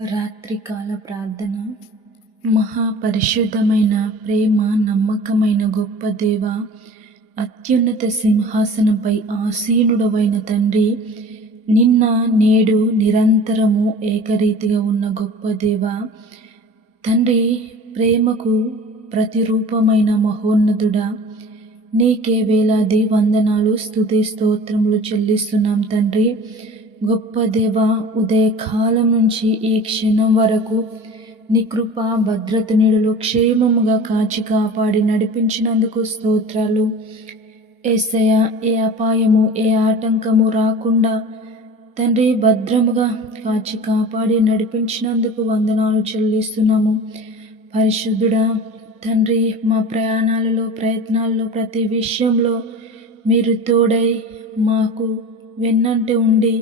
రాత్రికాల ప్రార్థన. మహాపరిశుద్ధమైన ప్రేమ నమ్మకమైన గొప్ప దేవ అత్యున్నత సింహాసనంపై ఆసీనుడవైన తండ్రి నిన్న నేడు నిరంతరము ఏకరీతిగా ఉన్న గొప్ప దేవ తండ్రి ప్రేమకు ప్రతిరూపమైన మహోన్నతుడా నీకే వేలాది వందనాలు స్తుతి స్తోత్రములు చెల్లిస్తున్నాం తండ్రి. గొప్ప దేవ ఉదయకాలం నుంచి ఈ క్షణం వరకు నీ కృప భద్రత నీడలు క్షేమముగా కాచి కాపాడి నడిపించినందుకు స్తోత్రాలు. ఏసయ ఏ అపాయము ఏ ఆటంకము రాకుండా తండ్రి భద్రముగా కాచి కాపాడి నడిపించినందుకు వందనాలు చెల్లిస్తున్నాము. పరిశుద్ధుడా తండ్రి మా ప్రయాణాలలో ప్రయత్నాల్లో ప్రతి విషయంలో మీరు తోడై మాకు వెన్నంటే ఉండి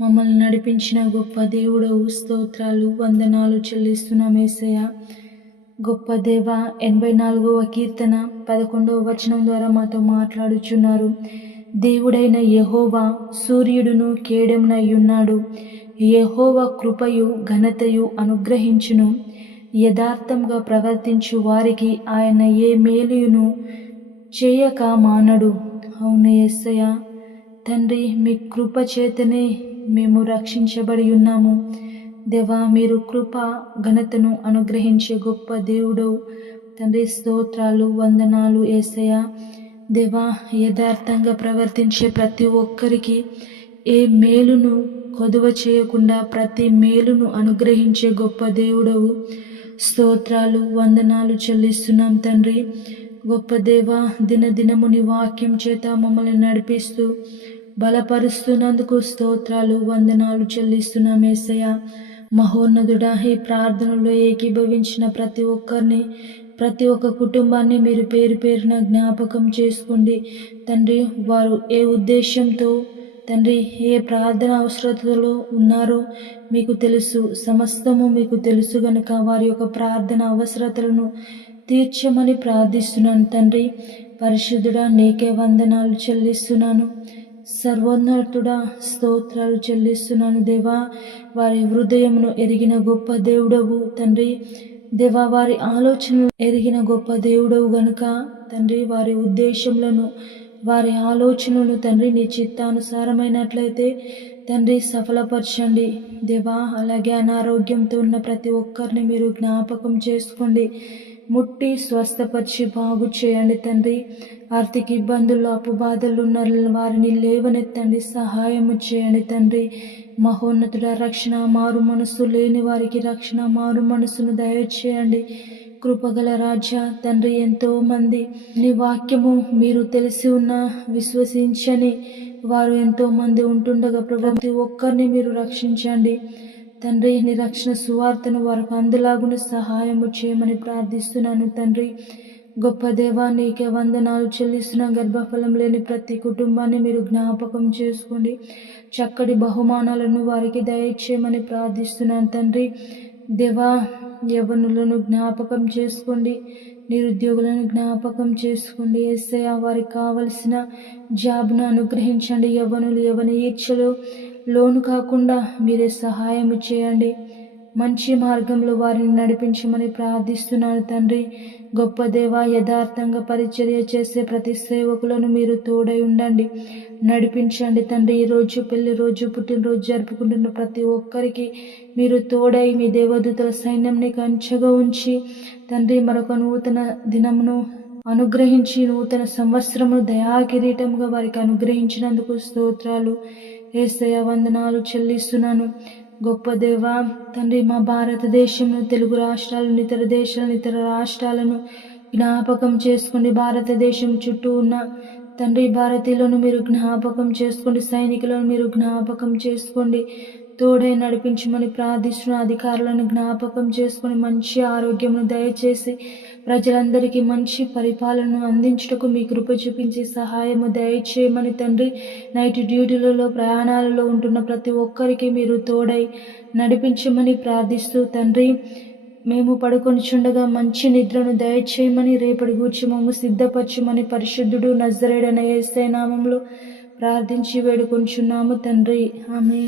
మమ్మల్ని నడిపించిన గొప్ప దేవుడవు స్తోత్రాలు వందనాలు చెల్లిస్తున్నాం ఏసయ్య. గొప్ప దేవ ఎనభై నాలుగవ కీర్తన పదకొండవ వచనం ద్వారా మాతో మాట్లాడుచున్నారు. దేవుడైన యహోవా సూర్యుడును కేడెమునయ్యున్నాడు యహోవా కృపయు ఘనతయు అనుగ్రహించును. యథార్థంగా ప్రవర్తించు వారికి ఆయన ఏ మేలును చేయక మానడు. అవును ఎస్సయ్య తండ్రి మీ కృప చేతనే మేము రక్షించబడి ఉన్నాము. దేవా మీరు కృప ఘనతను అనుగ్రహించే గొప్ప దేవుడు తండ్రి స్తోత్రాలు వందనాలు ఏసయ దేవా యథార్థంగా ప్రవర్తించే ప్రతి ఒక్కరికి ఏ మేలును కొదువ చేయకుండా ప్రతి మేలును అనుగ్రహించే గొప్ప దేవుడవు. స్తోత్రాలు వందనాలు చెల్లిస్తున్నాం తండ్రి. గొప్ప దేవ దినదినముని వాక్యం చేత మమ్మల్ని నడిపిస్తూ బలపరుస్తున్నందుకు స్తోత్రాలు వందనాలు చెల్లిస్తున్నాం ఏసయ్య. మహోన్నతుడా ఈ ప్రార్థనలో ఏకీభవించిన ప్రతి ఒక్కరిని ప్రతి ఒక్క కుటుంబాన్ని మీరు పేరు పేరున జ్ఞాపకం చేసుకోండి. తండ్రి వారు ఏ ఉద్దేశంతో తండ్రి ఏ ప్రార్థన అవసరతలో ఉన్నారో మీకు తెలుసు. సమస్తము మీకు తెలుసు గనుక వారి యొక్క ప్రార్థన అవసరతలను తీర్చమని ప్రార్థిస్తున్నాను తండ్రి. పరిశుద్ధుడా నీకే వందనాలు చెల్లిస్తున్నాను. సర్వోన్నతుడా స్తోత్రాలు చెల్లిస్తున్నాను దేవా. వారి హృదయమును ఎరిగిన గొప్ప దేవుడవు తండ్రి. దేవా వారి ఆలోచనలు ఎరిగిన గొప్ప దేవుడవు గనుక తండ్రి. వారి ఉద్దేశములను వారి ఆలోచనలు తండ్రి నీ చిత్తానుసారమైనట్లయితే తండ్రి సఫలపరచండి. దేవా అలాగే అనారోగ్యంతో ఉన్న ప్రతి ఒక్కరిని మీరు జ్ఞాపకం చేసుకోండి. ముట్టి స్వస్థపరిచి బాగు చేయండి తండ్రి. ఆర్థిక ఇబ్బందుల్లో అప్పుబాధలు ఉన్న వారిని లేవనెత్తండి. సహాయము చేయండి తండ్రి. మహోన్నతుడ రక్షణ మారు మనసు లేని వారికి రక్షణ మారు మనసును దయచేయండి. కృపగల రాజా తండ్రి ఎంతో మంది. నీ వాక్యము మీరు తెలిసి ఉన్న విశ్వసించని వారు ఎంతో మంది ఉంటుండగా ప్రతి ఒక్కరిని మీరు రక్షించండి. తండ్రి నీ రక్షణ సువార్తను వారికి అందులాగున సహాయము చేయమని ప్రార్థిస్తున్నాను తండ్రి. గొప్ప దేవా నీకే వందనాలు చెల్లిస్తున్న. గర్భఫలం లేని ప్రతి కుటుంబాన్ని మీరు జ్ఞాపకం చేసుకోండి. చక్కటి బహుమానాలను వారికి దయచేయమని ప్రార్థిస్తున్నాను తండ్రి. దేవా యవనులను జ్ఞాపకం చేసుకోండి నిరుద్యోగులను జ్ఞాపకం చేసుకోండి. ఎస్ఐ వారికి కావలసిన జాబ్ను అనుగ్రహించండి. యవనులు యవన ఈర్చలు లోను కాకుండా మీరే సహాయం చేయండి. మంచి మార్గంలో వారిని నడిపించమని ప్రార్థిస్తున్నాను తండ్రి. గొప్ప దేవ యథార్థంగా పరిచర్య చేసే ప్రతి సేవకులను మీరు తోడై ఉండండి. నడిపించండి తండ్రి. ఈరోజు పెళ్ళి రోజు పుట్టినరోజు జరుపుకుంటున్న ప్రతి ఒక్కరికి మీరు తోడై మీ దేవదూతల సైన్యంని కంచగా ఉంచి తండ్రి మరొక నూతన దినమును అనుగ్రహించి నూతన సంవత్సరమును దయాకిరీటంగా వారికి అనుగ్రహించినందుకు స్తోత్రాలు. ఏసయ వందనాలు చెల్లిస్తున్నాను. గొప్ప దేవ తండ్రి మా భారతదేశంలో తెలుగు రాష్ట్రాలను ఇతర దేశాలను ఇతర రాష్ట్రాలను జ్ఞాపకం చేసుకోండి భారతదేశం చుట్టూ ఉన్న తండ్రి భారతీయులను మీరు జ్ఞాపకం చేసుకోండి సైనికులను మీరు జ్ఞాపకం చేసుకోండి తోడై నడిపించమని ప్రార్థిస్తున్న అధికారులను జ్ఞాపకం చేసుకొని మంచి ఆరోగ్యమును దయచేసి ప్రజలందరికీ మంచి పరిపాలనను అందించుటకు మీ కృప చూపించి సహాయము దయచేయమని తండ్రి. నైట్ డ్యూటీలలో ప్రయాణాలలో ఉంటున్న ప్రతి ఒక్కరికి మీరు తోడై నడిపించమని ప్రార్థిస్తూ తండ్రి మేము పడుకొని చుండగా మంచి నిద్రను దయచేయమని రేపటి గూర్చి మమ్ము సిద్ధపరచమని పరిశుద్ధుడు నజరేడన ఏసే నామంలో ప్రార్థించి వేడుకొంచున్నాము తండ్రి. ఆమె